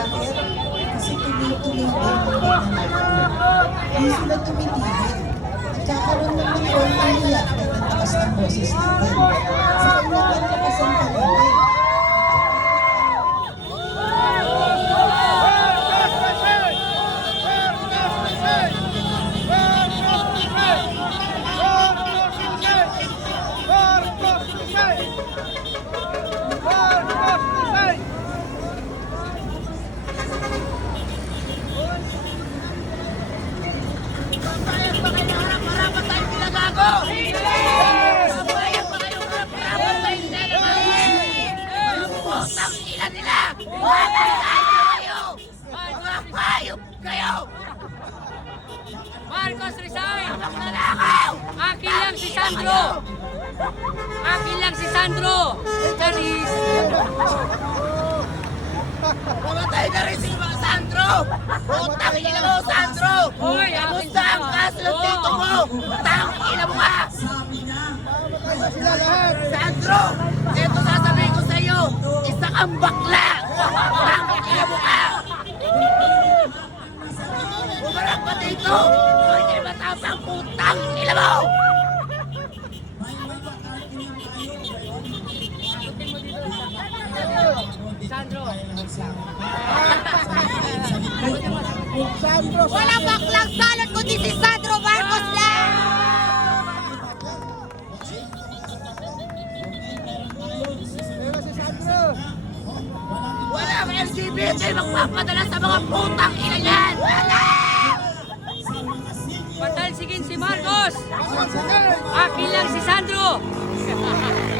Bakit? Kasi tuloy-tuloy din yung nananakaw. Hindi sila tumitigil. Nagkakaroon ng mga pamilya dahil ang takas ng boses natin. Sa kanilang lakas ang paligid. Marcos resign! Akin lang si Sandro! Akin lang si Sandro! Charis! Pumatay na rin si mga Sandro! Putang ina mo, Sandro! Hoy, akin Kamusta ang kaso ng tito mo? Putang ina mo ka! Sandro! Ito sasabihin ko sa'yo! Isa kang bakla! Putang ina mo ka! Umarap ka dito! Hoy, kayo matapang putang ina mo! Sandro! Walang baklang salot kundi si Sandro Marcos lang! Walang LGBT magpapadala sa mga putang ina yan! Wala! Patalsigin si Marcos! Akin lang si Sandro! Marcos!